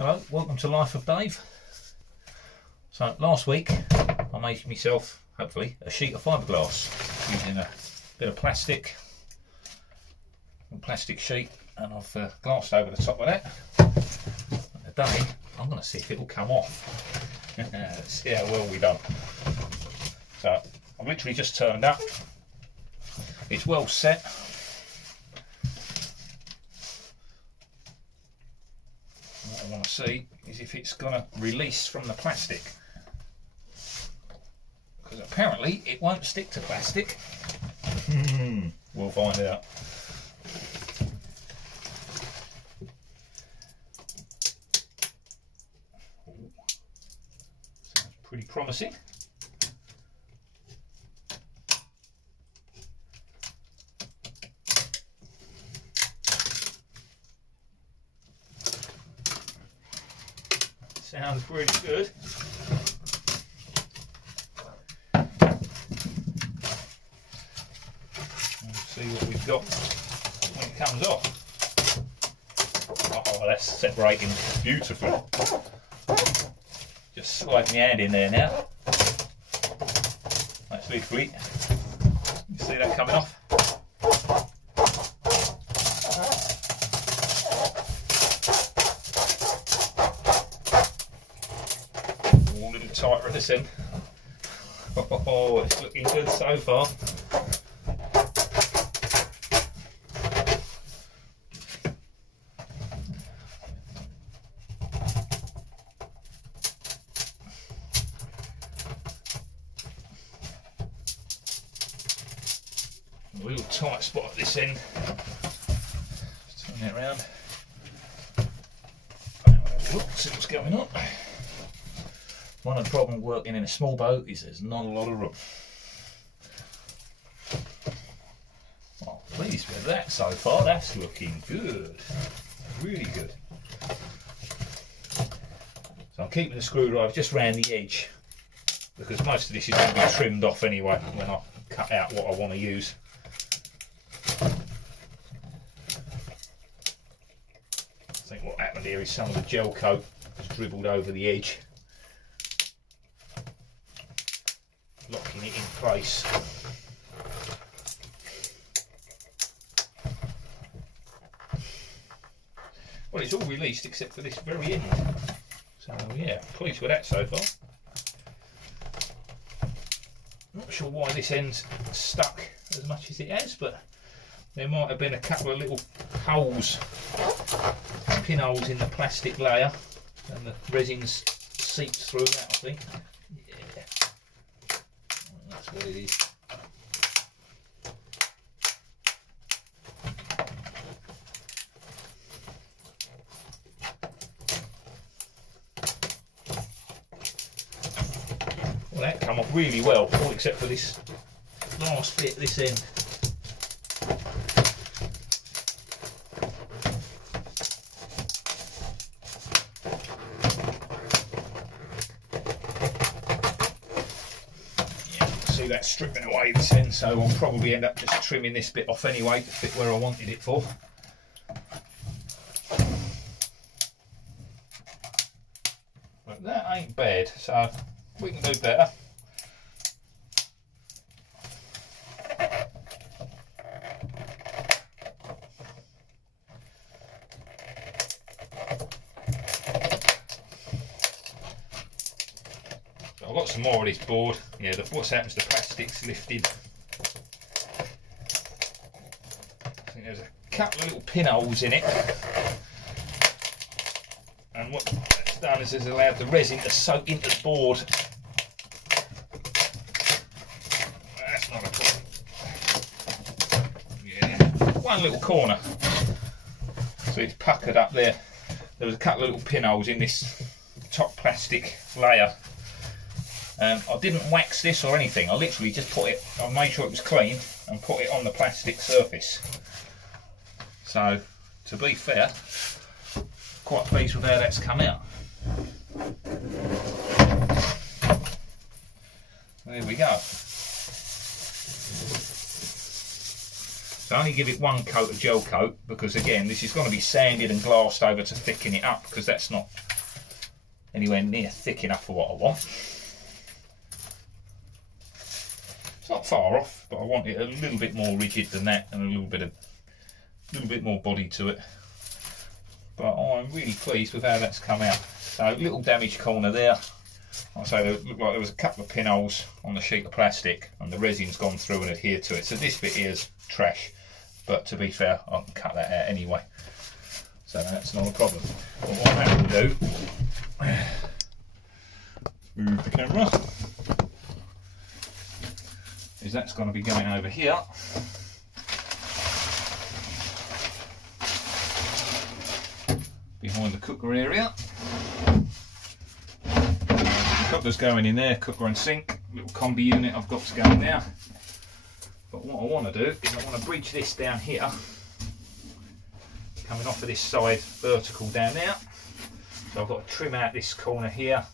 Hello, welcome to Life of Dave. So last week I made myself, hopefully, a sheet of fiberglass using a bit of plastic sheet, and I've glassed over the top of that. And today I'm going to see if it will come off. Let's see how well we've done. So I've literally just turned up. It's well set. What I want to see is if it's going to release from the plastic, because apparently it won't stick to plastic. We'll find out. Sounds pretty promising. Sounds pretty good. Let's see what we've got when it comes off. Oh, that's separating beautifully. Just slide my hand in there now. That's literally, you see that coming off? A little tighter at this end. Oh, it's looking good so far. A little tight spot at this end. Just turn that around. Look, see what's going on. One of the problems working in a small boat is there's not a lot of room. Well, pleased with that so far. That's looking good. Really good. So I'm keeping the screwdriver just round the edge, because most of this is going to be trimmed off anyway when I cut out what I want to use. I think what happened here is some of the gel coat has dribbled over the edge, locking it in place. Well, it's all released except for this very end. So yeah, pleased with that so far. Not sure why this end's stuck as much as it has, but there might have been a couple of little holes, pinholes in the plastic layer, and the resin's seeped through that, I think. Yeah. That's what it is. Well, that come off really well, all except for this last bit, this end. That's stripping away this end, so I'll probably end up just trimming this bit off anyway to fit where I wanted it for. But that ain't bad, so we can do better. I've got some more of this board. Yeah, what's happened is the plastic's lifted. I think there's a couple of little pinholes in it, and what that's done is it's allowed the resin to soak into the board. That's not a problem. Yeah, one little corner. So it's puckered up there. There was a couple of little pinholes in this top plastic layer. I didn't wax this or anything. I literally just put it, I made sure it was clean and put it on the plastic surface. So, to be fair, quite pleased with how that's come out. There we go. So I only give it one coat of gel coat, because again this is going to be sanded and glassed over to thicken it up, because that's not anywhere near thick enough for what I want. It's not far off, but I want it a little bit more rigid than that, and a little bit more body to it. But I'm really pleased with how that's come out. So little damaged corner there. Like I say, it looked like there was a couple of pinholes on the sheet of plastic, and the resin's gone through and adhered to it. So this bit here is trash, but to be fair, I can cut that out anyway. So that's not a problem. But what that will do, move the camera, is that's going to be going over here. Behind the cooker area. Cooker's going in there, cooker and sink, little combi unit I've got to go in there. But what I want to do is I want to bridge this down here, coming off of this side, vertical down there. So I've got to trim out this corner here,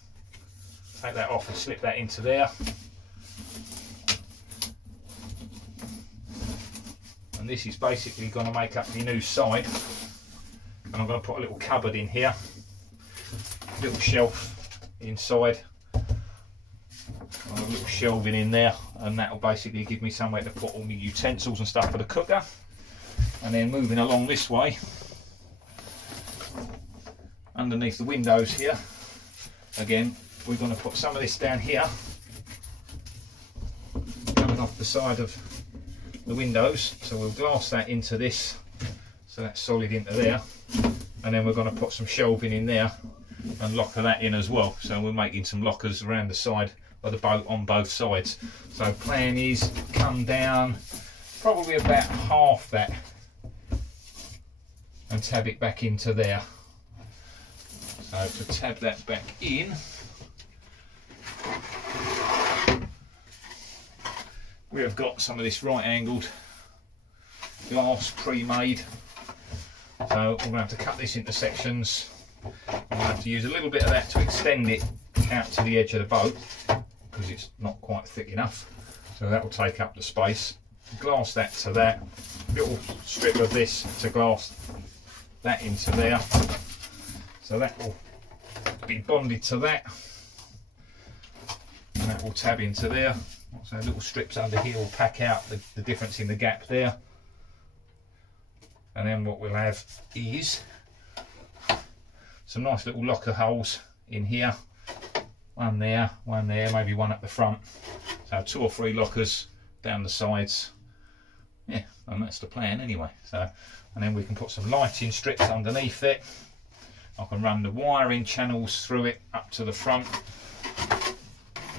take that off and slip that into there. And this is basically going to make up the new side. And I'm going to put a little cupboard in here, little shelf inside, a little shelving in there, and that will basically give me somewhere to put all my utensils and stuff for the cooker. And then moving along this way, underneath the windows here, again we're going to put some of this down here, coming off the side of the windows. So we'll glass that into this, so that's solid into there. And then we're going to put some shelving in there and locker that in as well. So we're making some lockers around the side of the boat on both sides. So plan is come down probably about half that and tab it back into there. So to tab that back in, we have got some of this right angled glass pre-made. So we're going to have to cut this into sections. I'm going to have to use a little bit of that to extend it out to the edge of the boat, because it's not quite thick enough. So that will take up the space. Glass that to that. Little strip of this to glass that into there. So that will be bonded to that. And that will tab into there. So little strips under here will pack out the difference in the gap there. And then what we'll have is some nice little locker holes in here. One there, maybe one at the front. So 2 or 3 lockers down the sides. Yeah, and that's the plan anyway. So, and then we can put some lighting strips underneath it. I can run the wiring channels through it up to the front.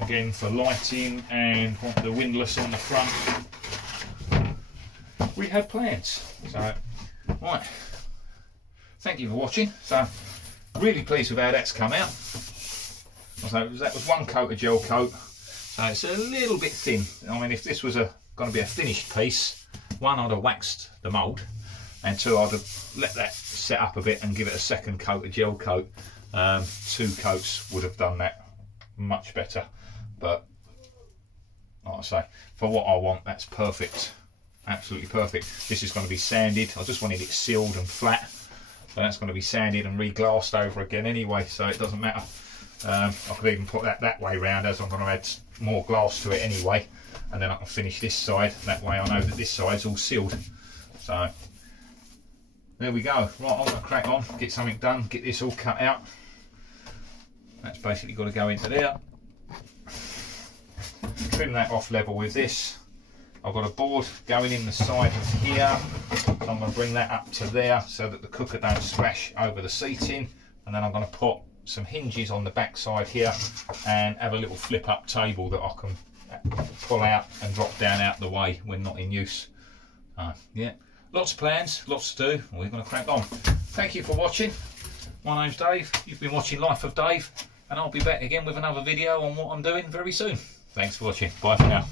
Again for lighting, and want the windlass on the front. We have plans. So, right. Thank you for watching. So, really pleased with how that's come out. So that was 1 coat of gel coat. So it's a little bit thin. I mean, if this was going to be a finished piece, 1, I'd have waxed the mould, and 2, I'd have let that set up a bit and give it a 2nd coat of gel coat. 2 coats would have done that much better. But like I say, for what I want, that's perfect. Absolutely perfect. This is going to be sanded. I just wanted it sealed and flat. So that's going to be sanded and re-glassed over again anyway, so it doesn't matter. I could even put that way round, as I'm going to add more glass to it anyway, and then I can finish this side. That way I know that this side's all sealed. So there we go. Right, I'm going to crack on, get something done, get this all cut out. That's basically got to go into there. Trim that off level with this. I've got a board going in the side of here, so I'm going to bring that up to there so that the cooker don't smash over the seating. And then I'm going to put some hinges on the back side here and have a little flip up table that I can pull out and drop down out the way when not in use. Yeah, lots of plans, lots to do. We're going to crack on. Thank you for watching. My name's Dave. You've been watching Life of Dave, and I'll be back again with another video on what I'm doing very soon. Thanks for watching. Bye for now.